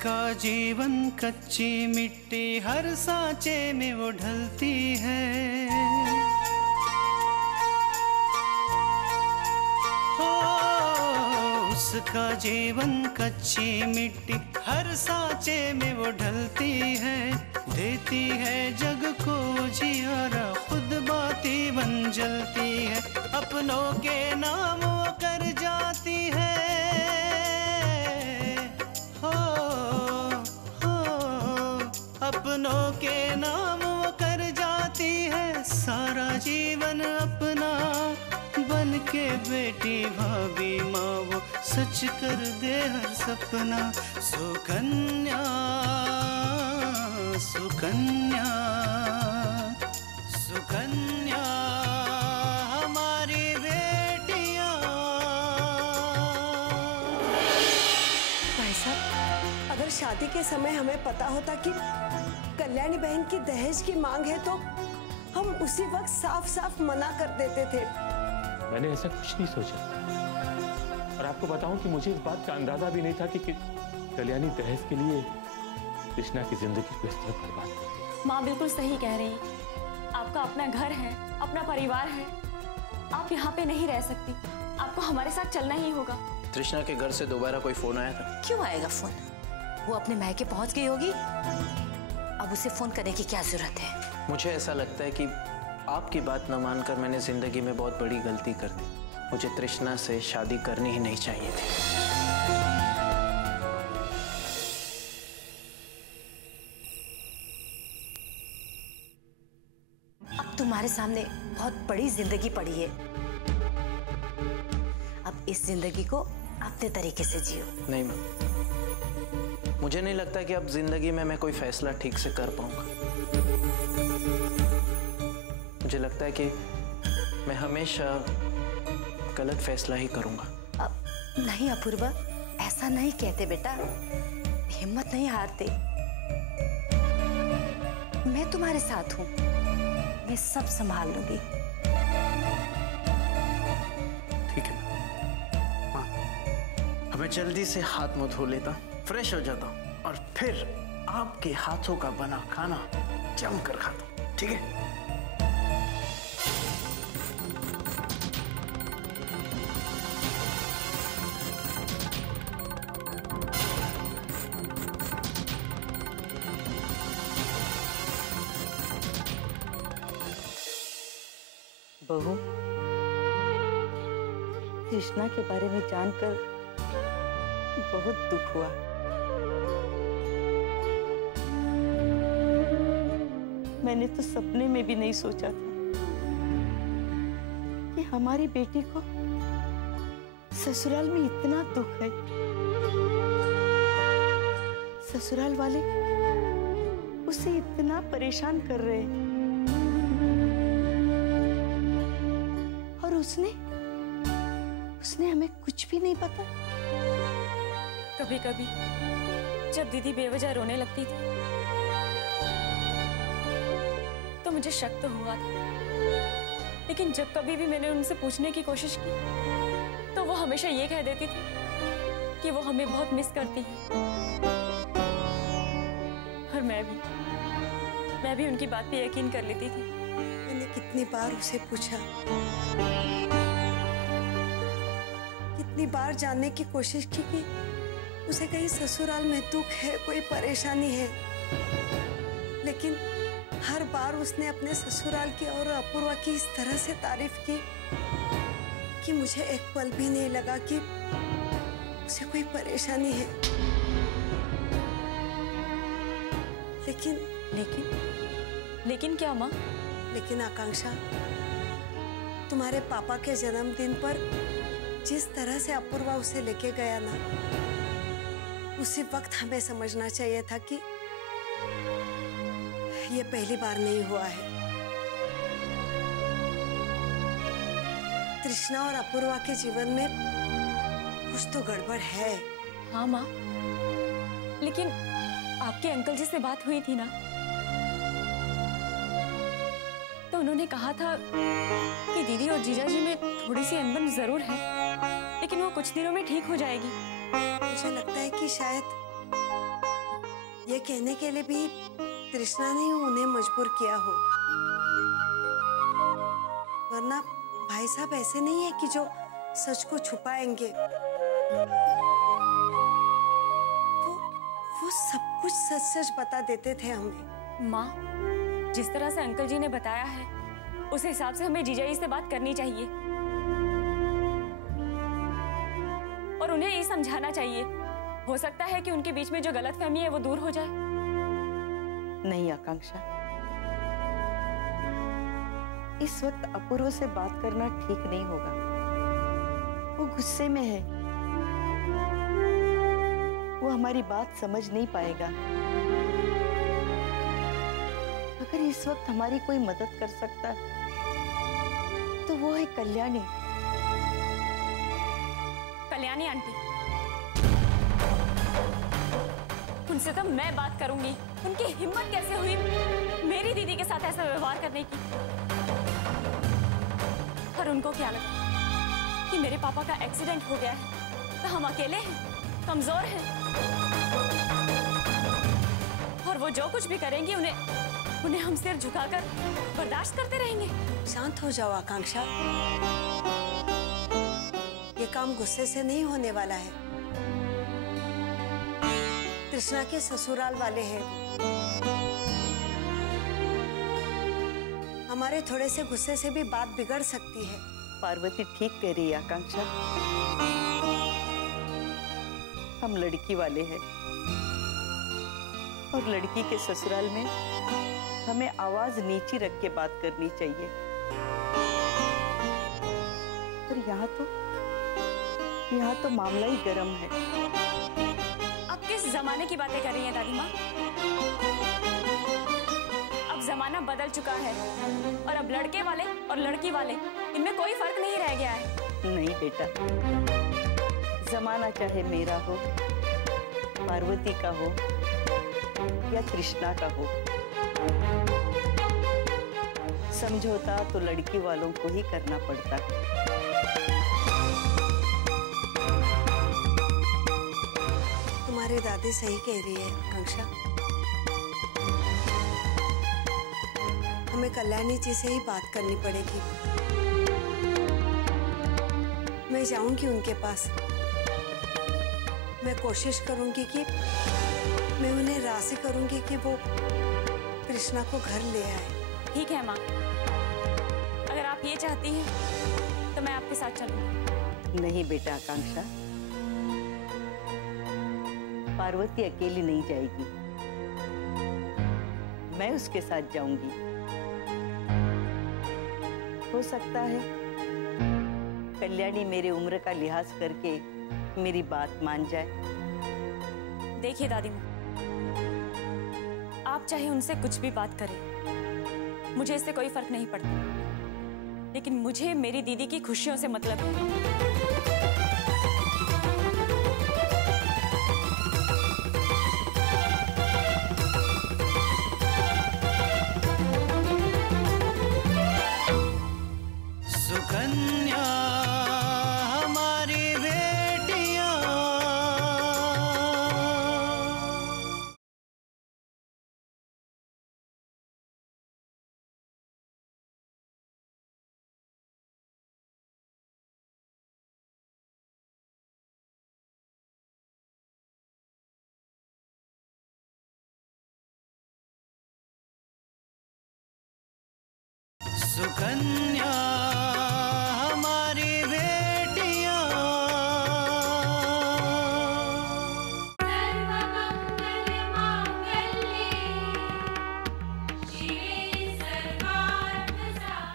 उसका जीवन कच्ची मिट्टी हर सांचे में वो ढलती है। हो उसका जीवन कच्ची मिट्टी हर सांचे में वो ढलती है। देती है जग को जियारा, खुद बाती बन जलती है। अपनों के नाम वो कर जाती है। अपनों के नाम वो कर जाती है। सारा जीवन अपना बन के बेटी भाभी माँ वो सच कर दे हर सपना। सुकन्या सुकन्या सुकन्या हमारी बेटियाँ। भाई साहब, अगर शादी के समय हमें पता होता कि कल्याणी बहन की दहेज की मांग है तो हम उसी वक्त साफ साफ मना कर देते थे। मैंने ऐसा कुछ नहीं सोचा, और आपको बताऊं कि मुझे इस बात का अंदाजा भी नहीं था कि कल्याणी दहेज के लिए कृष्णा की जिंदगी को इस तरह बर्बाद कर देगी। माँ बिल्कुल सही कह रही है। आपका अपना घर है, अपना परिवार है, आप यहाँ पे नहीं रह सकती। आपको हमारे साथ चलना ही होगा। कृष्णा के घर से दोबारा कोई फोन आया था? क्यों आएगा फोन? वो अपने मायके पहुंच गई होगी, अब उसे फोन करने की क्या जरूरत है? मुझे ऐसा लगता है कि आपकी बात न मानकर मैंने जिंदगी में बहुत बड़ी गलती कर दी। मुझे तृष्णा से शादी करनी ही नहीं चाहिए थी। अब तुम्हारे सामने बहुत बड़ी जिंदगी पड़ी है। अब इस जिंदगी को अपने तरीके से जियो। नहीं मां, मुझे नहीं लगता कि अब जिंदगी में मैं कोई फैसला ठीक से कर पाऊंगा। मुझे लगता है कि मैं हमेशा गलत फैसला ही करूंगा। नहीं अपूर्वा, ऐसा नहीं कहते बेटा, हिम्मत नहीं हारते। मैं तुम्हारे साथ हूं, मैं सब संभाल लूंगी। ठीक है मां, हमें जल्दी से हाथ मुंह धो लेता, फ्रेश हो जाता और फिर आपके हाथों का बना खाना जमकर खाता। ठीक है? बहू, कृष्णा के बारे में जानकर बहुत दुख हुआ। मैंने तो सपने में भी नहीं सोचा था कि हमारी बेटी को ससुराल में इतना दुख है। ससुराल वाले उसे इतना परेशान कर रहे हैं, और उसने हमें कुछ भी नहीं पता। कभी कभी जब दीदी बेवजह रोने लगती थी तो मुझे शक तो हुआ था, लेकिन जब कभी भी मैंने उनसे पूछने की कोशिश की तो वो हमेशा ये कह देती थी कि वो हमें बहुत मिस करती है। और मैं भी उनकी बात पे यकीन कर लेती थी। मैंने कितनी बार उसे पूछा, कितनी बार जानने की कोशिश की कि उसे कहीं ससुराल में दुख है, कोई परेशानी है, लेकिन हर बार उसने अपने ससुराल की और अपूर्वा की इस तरह से तारीफ की कि मुझे एक पल भी नहीं लगा कि उसे कोई परेशानी है। लेकिन क्या माँ? लेकिन आकांक्षा, तुम्हारे पापा के जन्मदिन पर जिस तरह से अपूर्वा उसे लेके गया ना, उसी वक्त हमें समझना चाहिए था कि ये पहली बार नहीं हुआ है। तृष्णा और अपूर्वा के जीवन में कुछ तो गड़बड़ है। हाँ माँ, लेकिन आपके अंकल जी से बात हुई थी ना, तो उन्होंने कहा था कि दीदी और जीजा जी में थोड़ी सी अनबन जरूर है, लेकिन वो कुछ दिनों में ठीक हो जाएगी। मुझे लगता है कि शायद ये कहने के लिए भी तृष्णा ने उन्हें मजबूर किया हो, वरना भाई साहब ऐसे नहीं है कि जो सच को छुपाएंगे। वो सब कुछ सच सच बता देते थे हमें। माँ, जिस तरह से अंकल जी ने बताया है उस हिसाब से हमें जीजा जी से बात करनी चाहिए और उन्हें ये समझाना चाहिए। हो सकता है कि उनके बीच में जो गलतफहमी है वो दूर हो जाए। नहीं आकांक्षा, इस वक्त अपूर्व से बात करना ठीक नहीं होगा। वो गुस्से में है, वो हमारी बात समझ नहीं पाएगा। अगर इस वक्त हमारी कोई मदद कर सकता तो वो है कल्याणी। कल्याणी आंटी, उनसे तो मैं बात करूंगी। उनकी हिम्मत कैसे हुई मेरी दीदी के साथ ऐसा व्यवहार करने की? और उनको क्या लगा कि मेरे पापा का एक्सीडेंट हो गया है तो हम अकेले हैं, कमजोर हैं, और वो जो कुछ भी करेंगी उन्हें हम सिर झुकाकर बर्दाश्त करते रहेंगे। शांत हो जाओ आकांक्षा, ये काम गुस्से से नहीं होने वाला है। तृष्णा के ससुराल वाले हैं, हमारे थोड़े से गुस्से से भी बात बिगड़ सकती है। पार्वती ठीक कह रही है आकांक्षा, हम लड़की वाले हैं और लड़की के ससुराल में हमें आवाज नीची रख के बात करनी चाहिए। और यहाँ तो मामला ही गर्म है। अब किस जमाने की बातें कर रही हैं दादी माँ? अब जमाना बदल चुका है और अब लड़के वाले और लड़की वाले इनमें कोई फर्क नहीं रह गया है। नहीं बेटा, जमाना चाहे मेरा हो, पार्वती का हो या तृष्णा का हो, समझौता तो लड़की वालों को ही करना पड़ता है। तुम्हारी दादी सही कह रही है आकांक्षा, हमें कल्याणी जी से ही बात करनी पड़ेगी। मैं जाऊंगी उनके पास, मैं कोशिश करूंगी कि मैं उन्हें राजी करूंगी कि वो कृष्णा को घर ले आए। ठीक है माँ, अगर आप ये चाहती हैं तो मैं आपके साथ चलूंगी। नहीं बेटा आकांक्षा, पार्वती अकेली नहीं जाएगी, मैं उसके साथ जाऊंगी। हो सकता है कल्याणी मेरे उम्र का लिहाज करके मेरी बात मान जाए। देखिए दादी माँ, आप चाहे उनसे कुछ भी बात करें, मुझे इससे कोई फर्क नहीं पड़ता, लेकिन मुझे मेरी दीदी की खुशियों से मतलब है। सुकन्या हमारी बेटियां, सुकन्या हमारी बेटियां।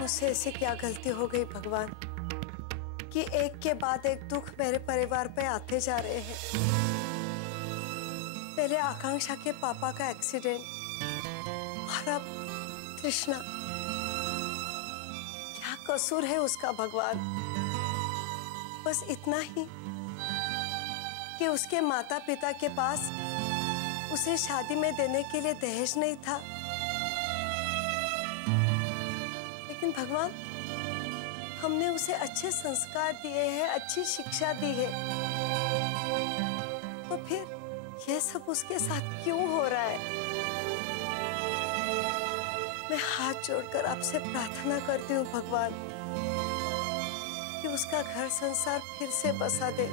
मुझसे ऐसी क्या गलती हो गई भगवान कि एक के बाद एक दुख मेरे परिवार पे आते जा रहे हैं। पहले आकांक्षा के पापा का एक्सीडेंट और अब तृष्णा। क्या कसूर है उसका भगवान? बस इतना ही कि उसके माता पिता के पास उसे शादी में देने के लिए दहेज नहीं था। लेकिन भगवान, हमने उसे अच्छे संस्कार दिए हैं, अच्छी शिक्षा दी है, तो फिर ये सब उसके साथ क्यों हो रहा है? मैं हाथ जोड़कर आपसे प्रार्थना करती हूँ भगवान कि उसका घर संसार फिर से बसा दे,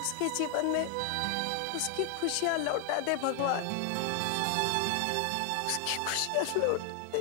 उसके जीवन में उसकी खुशियां लौटा दे भगवान, उसकी खुशियां लौटा दे।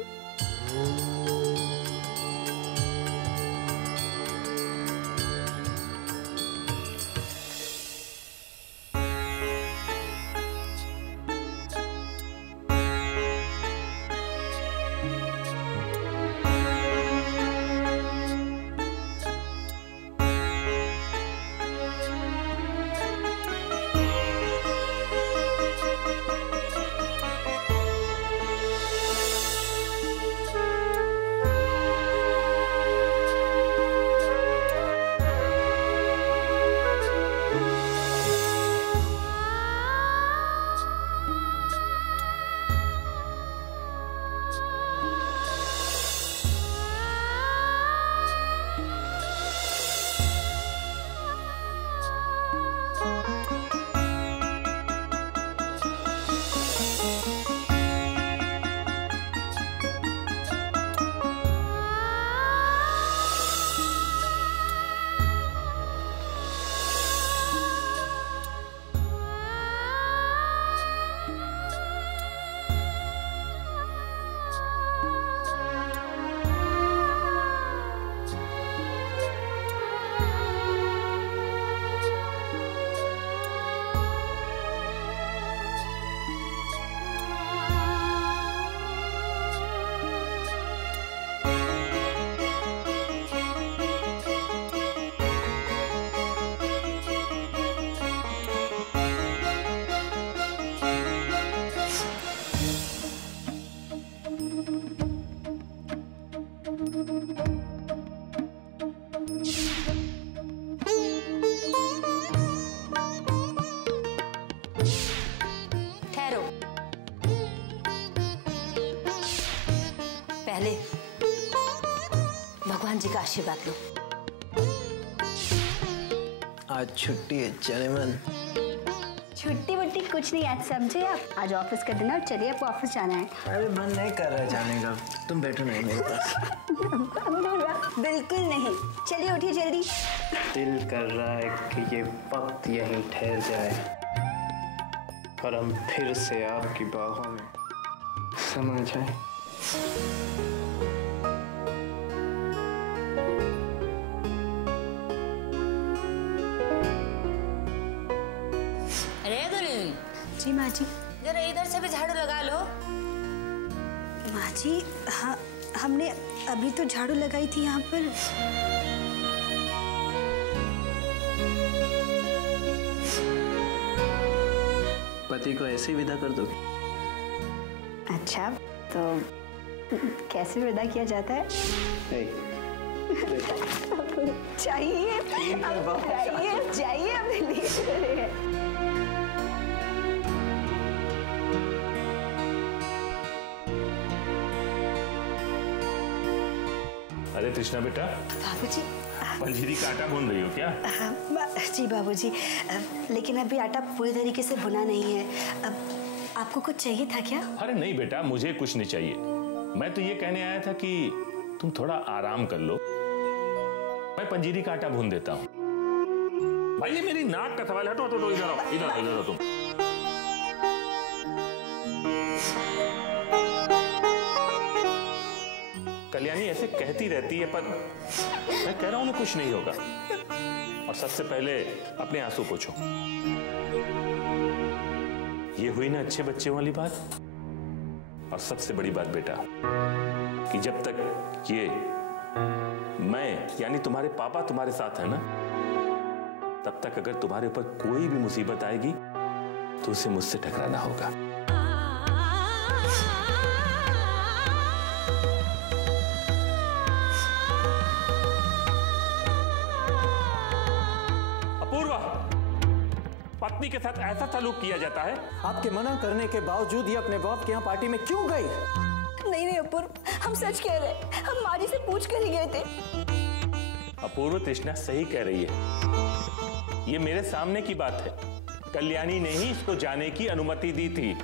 पहले भगवान जी का आशीर्वाद लो। आज छुट्टी है, चले मन। छुट्टी वुट्टी कुछ नहीं, आज समझे आप, आज ऑफिस का दिन है, चलिए आपको ऑफिस जाना है। अरे मन नहीं कर रहा जाने का, तुम बैठो नहीं मेरे पास। बिल्कुल नहीं, चलिए उठिए जल्दी। दिल कर रहा है कि ये वक्त यहीं ठहर जाए और हम फिर से आपकी बाहों में समा जाए। अरे दुल्हन, जी माँ जी। जरा इधर से भी झाड़ू लगा लो। माँ जी, हाँ हमने अभी तो झाड़ू लगाई थी यहाँ पर। पति को ऐसे ही विदा कर दोगे? अच्छा, तो कैसे विदा किया जाता है? चाहिए चाहिए चाहिए अभी नहीं। अरे कृष्णा बेटा, बाबूजी। पंजीरी का आटा भून रही हो क्या? जी बाबूजी, लेकिन अभी आटा पूरी तरीके से भुना नहीं है। अब आपको कुछ चाहिए था क्या? अरे नहीं बेटा, मुझे कुछ नहीं चाहिए। मैं तो ये कहने आया था कि तुम थोड़ा आराम कर लो, मैं पंजीरी का आटा भून देता हूँ। भाई ये मेरी नाक का सवाल है। हटो हटो, इधर आओ, इधर आओ, इधर आओ तुम। कल्याणी ऐसे कहती रहती है, पर मैं कह रहा हूं ना कुछ नहीं होगा। और सबसे पहले अपने आंसू पोंछो। ये हुई ना अच्छे बच्चे वाली बात। और सबसे बड़ी बात बेटा, कि जब तक ये मैं यानी तुम्हारे पापा तुम्हारे साथ है ना, तब तक अगर तुम्हारे ऊपर कोई भी मुसीबत आएगी तो उसे मुझसे टकराना होगा। पत्नी के साथ ऐसा सलूक किया जाता है? आपके मना करने के बावजूद ये अपने बाप के यहाँ पार्टी में क्यों गई? नहीं अपूर्व, हम सच कह रहे हैं, हम माँ जी से पूछ कर ही गए थे। अपूर्व, तृष्णा सही कह रही है। ये मेरे सामने की बात है। कल्याणी ने ही इसको जाने की अनुमति दी थी।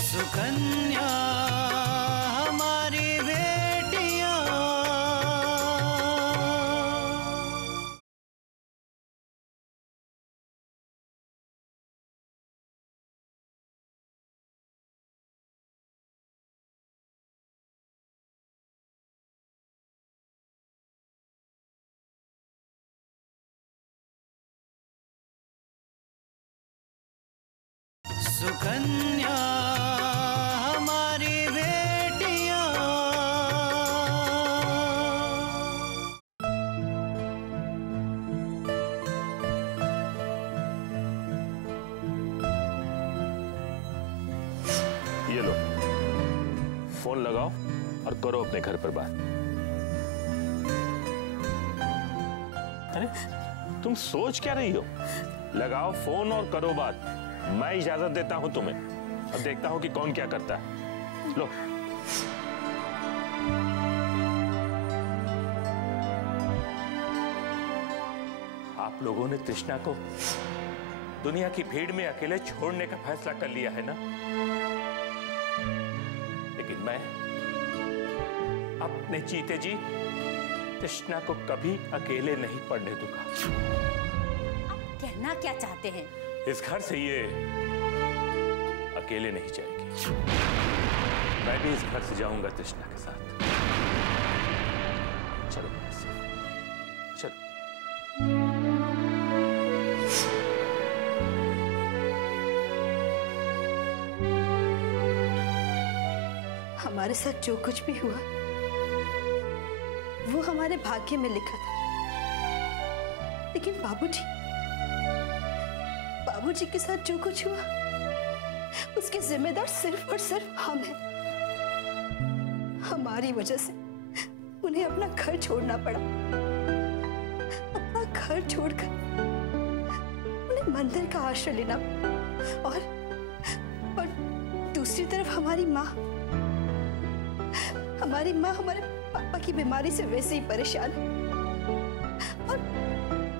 सुकन्या हमारी बेटियां, सुकन्या हमारी बेटियां। ये लो, फोन लगाओ और करो अपने घर पर बात। अरे तुम सोच क्या रही हो? लगाओ फोन और करो बात। मैं इजाजत देता हूं तुम्हें और देखता हूं कि कौन क्या करता है। लो। आप लोगों ने तृष्णा को दुनिया की भीड़ में अकेले छोड़ने का फैसला कर लिया है ना, लेकिन मैं अपने जीते जी तृष्णा को कभी अकेले नहीं पड़ने दूंगा। आप कहना क्या चाहते हैं? इस घर से ये अकेले नहीं जाएगी। मैं भी इस घर से जाऊंगा तृष्णा के साथ। चलो मेरे साथ, चलो। हमारे साथ जो कुछ भी हुआ वो हमारे भाग्य में लिखा था, लेकिन बाबूजी के साथ जो कुछ हुआ उसके जिम्मेदार सिर्फ और सिर्फ हम हैं। हमारी वजह से उन्हें अपना घर छोड़ना पड़ा। अपना घर छोड़कर उन्हें मंदिर का आश्रय लेना और दूसरी तरफ हमारी माँ हमारे पापा की बीमारी से वैसे ही परेशान है और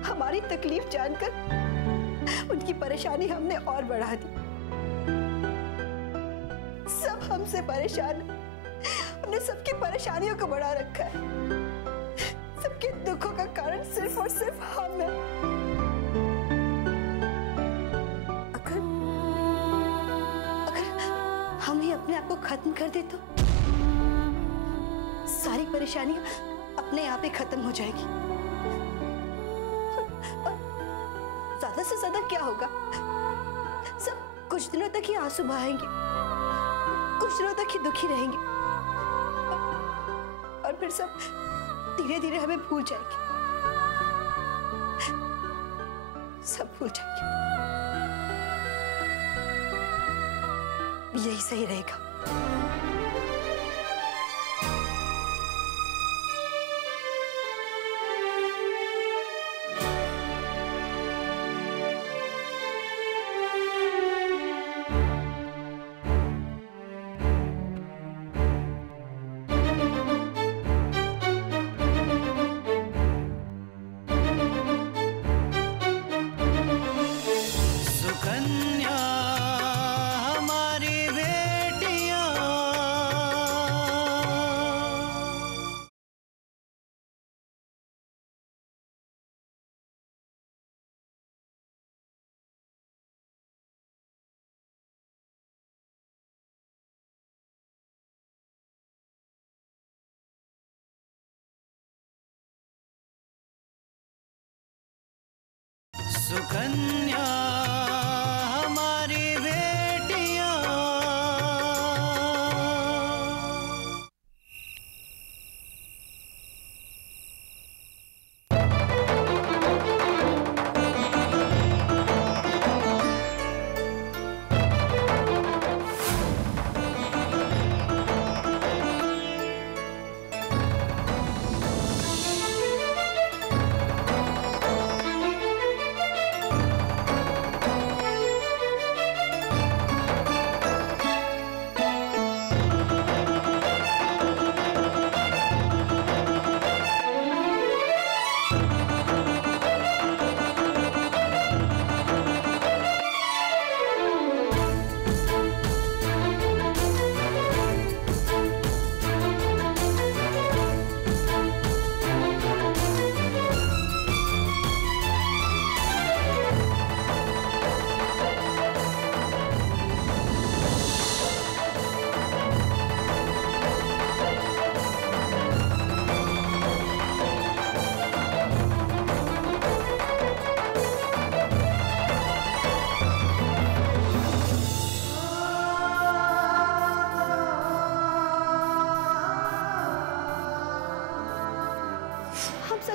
हमारी तकलीफ जानकर उनकी परेशानी हमने और बढ़ा दी। सब हमसे परेशान है। हमने सबकी परेशानियों को बढ़ा रखा है। सबके दुखों का कारण सिर्फ और सिर्फ हम हैं। अगर हम ही अपने आप को खत्म कर दे तो सारी परेशानियां अपने आप ही खत्म हो जाएगी। ज्यादा से ज्यादा क्या होगा? सब कुछ दिनों तक ही आंसू बहाएंगे, कुछ दिनों तक ही दुखी रहेंगे और फिर सब धीरे धीरे हमें भूल जाएंगे। सब भूल जाएंगे। यही सही रहेगा। सुकन्या हमारी बेटियां।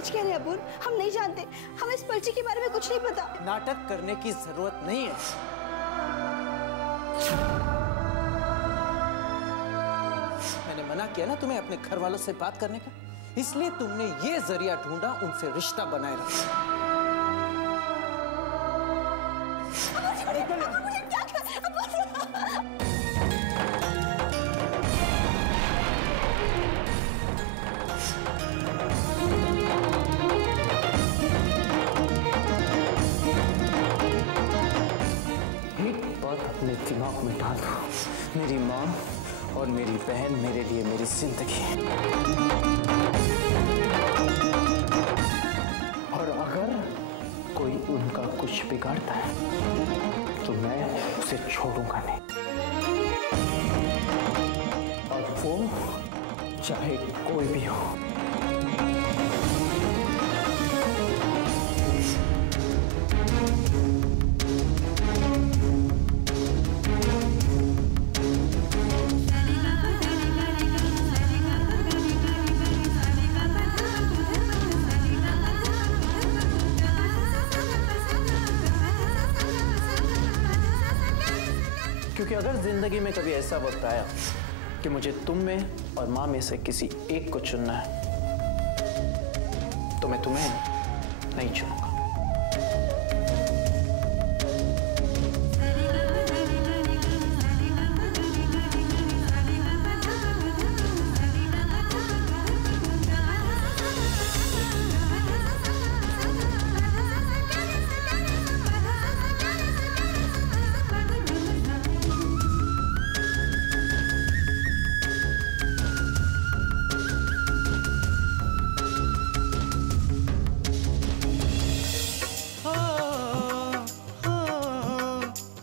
सच कह रहे हैं अबूर, हम नहीं जानते, हमें इस पर्ची के बारे में कुछ नहीं पता। नाटक करने की जरूरत नहीं है। मैंने मना किया ना तुम्हें अपने घर वालों से बात करने का, इसलिए तुमने ये जरिया ढूंढा उनसे रिश्ता बनाए रखा। अपने दिमाग में डाल दो, मेरी माँ और मेरी बहन मेरे लिए मेरी जिंदगी है। और अगर कोई उनका कुछ बिगाड़ता है तो मैं उसे छोड़ूंगा नहीं, और वो चाहे कोई भी हो। क्योंकि अगर जिंदगी में कभी ऐसा वक्त आया कि मुझे तुम में और माँ में से किसी एक को चुनना है, तो मैं तुम्हें नहीं चुनूंगा।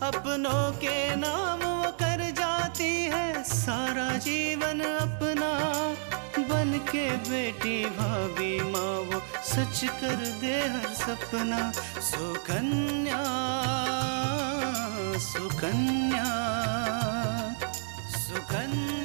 अपनों के नाम वो कर जाती है सारा जीवन अपना, बन के बेटी भाभी माँ वो सच कर दे हर सपना। सुकन्या सुकन्या सुकन्या।